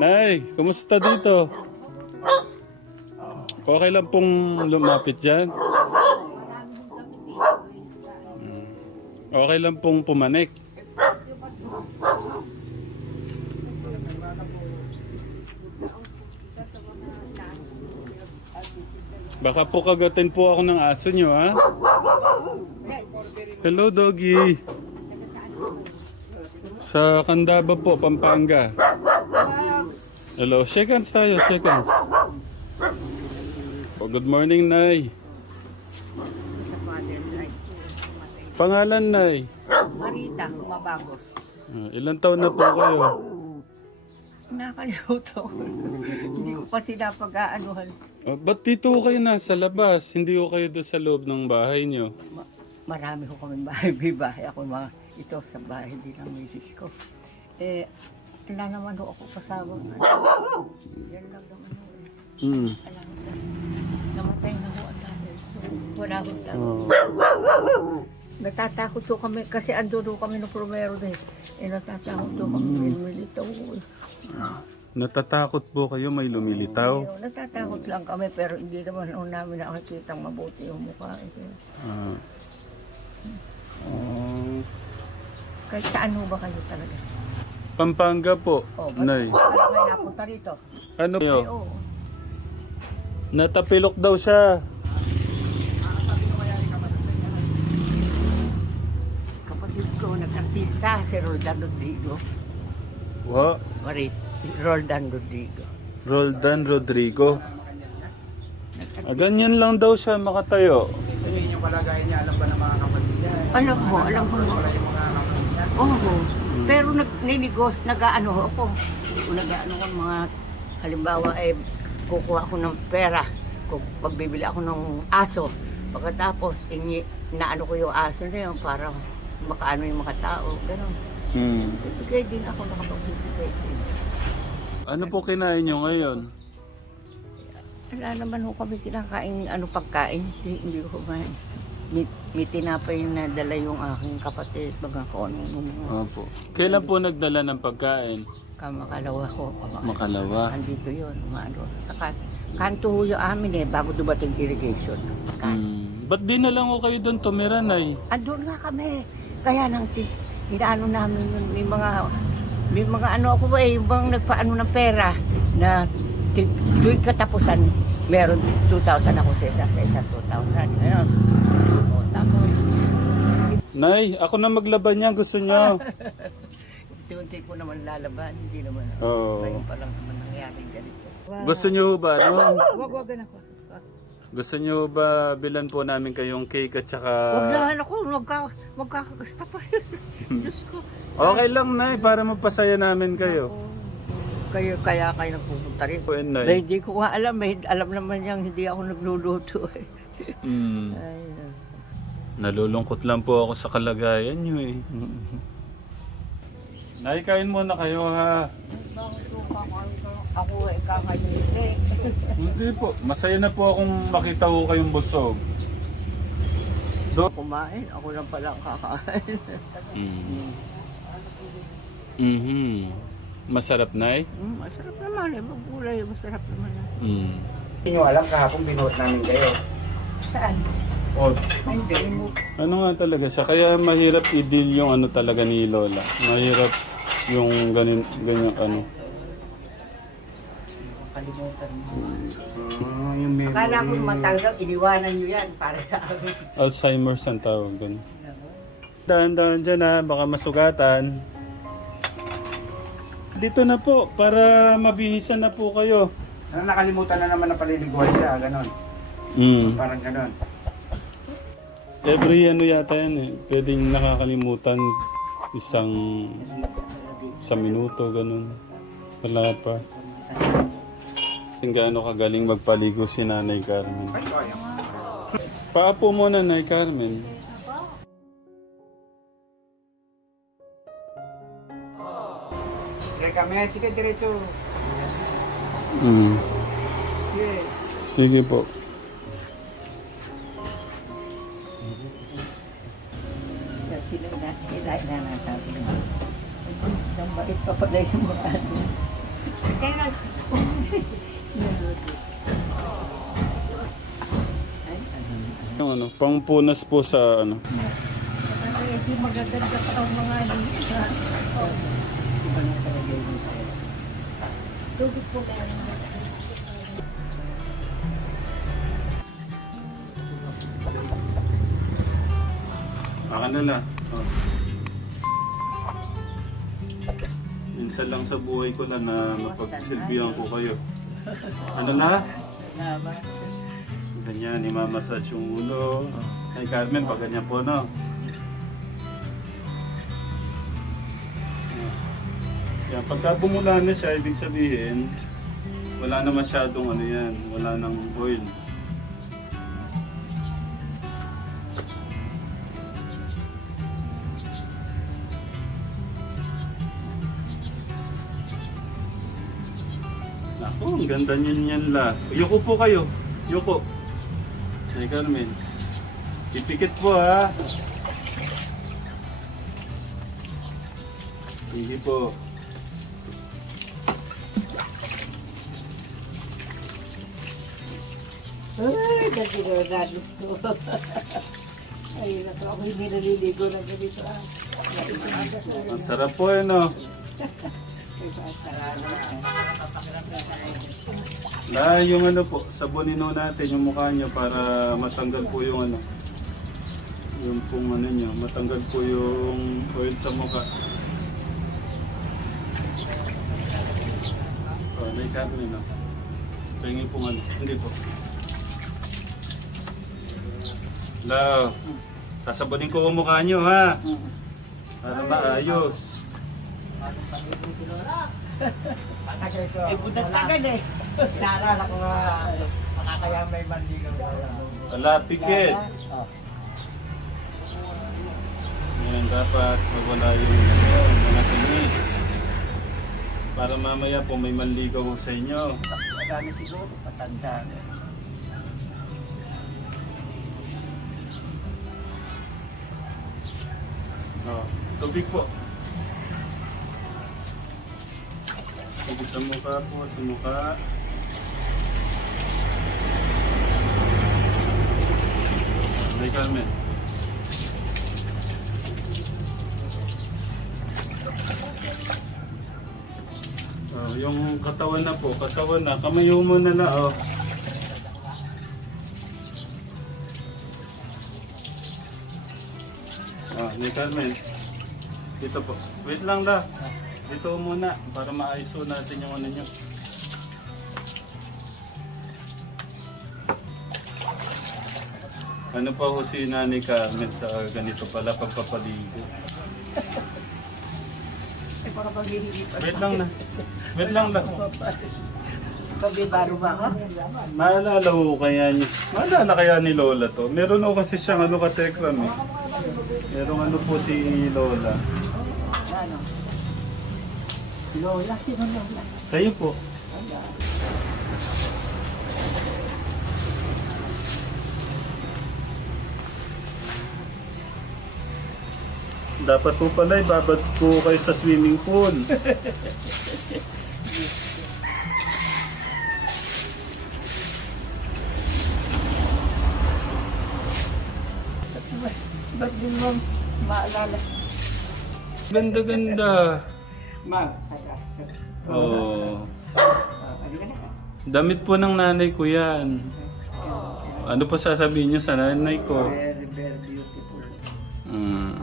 Nay, kumusta dito? Okay lang pong lumapit dyan? Okay lang pong pumanik? Baka po kagatin po ako ng aso nyo, ha? Hello, doggy. Sa Candaba po, Pampanga. Hello, shake hands tayo, shake hands. Oh, good morning, Nay. Pangalan, Nay? Marita, Mabagos. Ilan taon na po kayo? Nakalimutan ko. Hindi ko pa sila pag-aanuhan. Ba't dito kayo nasa labas? Hindi ko kayo doon sa loob ng bahay nyo? Marami ko kami bahay. May bahay ako mga ito sa bahay din ng misis ko. Wala naman ho ako kasama. Yan lang naman ho. Alam ko. Namatay na ho ang dahil. Wala ho tayo. Natatakot ho kami kasi ando ho kami ng promero din. Natatakot ho kami. Militaw ho. Natatakot po kayo may lumilitaw? Natatakot lang kami pero hindi naman namin nakikita mabuti yung mukha. Kahit saan ho ba kayo talaga? Pampanga po, Nay. May napunta rito. Ano Ay, po? oo. Natapilok daw siya. Kapatid ko, nag-artista, si Roldan Rodrigo. What? Marit, Roldan Rodrigo. Roldan Rodrigo. Ganyan lang daw siya makatayo. Sabihin yung kalagayan niya, alam ba ng mga kapatid niya? Alam mo. Wala yung mga kapatid niya. Oo. Pero nag-ano ako. Nag-ano ko mga, halimbawa kukuha ako ng pera. Kung pagbibili ako ng aso. Pagkatapos, naano ko yung aso na yun para makaano yung mga tao. Ganon. Ibigay din ako nakapagbibigay din. Ano po kinain nyo ngayon? Wala naman ho kami kinakain pagkain. Hindi ko kumain. May tinapay yung nadala yung aking kapatid. Baga ko Opo. Kailan po nagdala ng pagkain? Kamakalawa ko. Makalawa. Andito yun. Sa kanto ho yung amin bago dumating irrigation. Ba't di na lang ko kayo doon tumira, Nay? Andun nga kami. Kaya lang, inaano namin yun. May mga ano ako yung bang nagpaano ng pera na tuwing katapusan, meron 2,000 ako sa isa 2,000. Ayun. O, tapos, Nay, ako na maglaban niya. Gusto niyo? unti-unti ko naman lalaban. Hindi naman. Oo. Ngayon pa lang naman nangyari ganito. Gusto niyo ba, no? Wag ganun ko. Gusto niyo ba bilan po namin kayong cake at saka... Wag na ako. Magkakagasta pa. Diyos ko. Okay lang, Nay, para mapasaya namin kayo. Kaya kayo nagpupunta rin. Nay. Hindi ko nga alam. Alam naman niyang hindi ako nagluluto. Ay, Nalulungkot lang po ako sa kalagayan niyo eh. Nay, kain muna kayo ha. Ako kakayili. Hindi po. Masaya na po akong makita ko kayong busog. Kumain, ako lang pala ang kakain. Masarap, Nay? Masarap naman magulay, masarap naman. Hindi nyo alam, kahapon binuot namin kayo. Saan? O, Hindi mo. Ano nga talaga siya? Kaya mahirap i-deal yung ano talaga ni Lola. Mahirap yung ganyan ano. Kalimutan mo. yung memory. Akala ko matanggal, iniwanan nyo yan para sa amin. Alzheimer's ang tawag ganun. Dahan-dahan dyan ha, baka masugatan. Dito na po, para mabihisan na po kayo. Ano, nakalimutan na naman na paliliguan siya, ganon. Parang ganon. Every ano yata yan eh. Pwedeng nakakalimutan isang minuto, ganun. Wala pa. Gaano kagaling magpaligo si Nanay Carmen. Ay, kaya. Paapo mo na, Nanay Carmen. Sige kami, sige diretso. Sige. Sige po. Sila na nasabi na. Ang bait pa pala yung mga ano. Kaya Yung ano, pangpunas po sa ano. hindi magaganda pa ang mga iba na talaga yun. Tubig po kaya. Akan na lang. Oh. Minsan lang sa buhay ko lang na mapagsilbihan ko kayo. Ano na? Ganyan, imamassage yung ulo. Ay Carmen, pag ganyan po, no? Yan, pagka bumula na siya, ibig sabihin, wala na masyadong ano yan, wala nang oil. Naku, ang ganda niyan yan la. Yuko po kayo. Yuko. Ay, Carmen. Ipikit po ha. Hindi po. Ay, nagigaralis ko. Ay, naku, ako hindi naliligo na ganito. Ang sarap po eh, no? Na, yung ano po, sabunin ho natin yung mukha niyo para matanggal po yung ano. Yung pong ano niyo, matanggal po yung oil sa mukha. Oh, may Carmen, no? Tingin pong ano, hindi po. Love, sasabunin ko ang mukha niyo, ha? Para maayos. Eh, bunag-tagad eh. Inaalala ko nga, makakaya may manligaw. Wala, pikit. Ngayon dapat mawala yung mga tinis. Para mamaya po may manligaw ko sa inyo. Madami siguro, patanda. Oh, tubig po. Tubig sa mukha po, sa mukha. May Carmen. Oh, yung katawan na po, katawan na. Kamayo mo na lang, oh. Ah, may Carmen. Dito po. Wait lang da. Dito muna para maayos po natin yung ano nyo. Ano pa ho si Nanay Carmen sa ganito pala pagpapaligo? Eh, para pag-hindi pa. Wait lang na. Wait lang da. Pabibaro ba ka? Maalala ko kaya niyo. Maalala kaya ni Lola to. Meron ako kasi siyang ano katekram eh. Meron ano po si Lola. Ano? Lola, sino Lola? Kayo po. Dapat po pala ibabad po kayo sa swimming pool. Ba't din mo maalala? Ganda-ganda. Mag. Oh. Damit po ng nanay ko yan. Ano pa sasabihin niyo sa nanay ko? Very, very beautiful. Mm.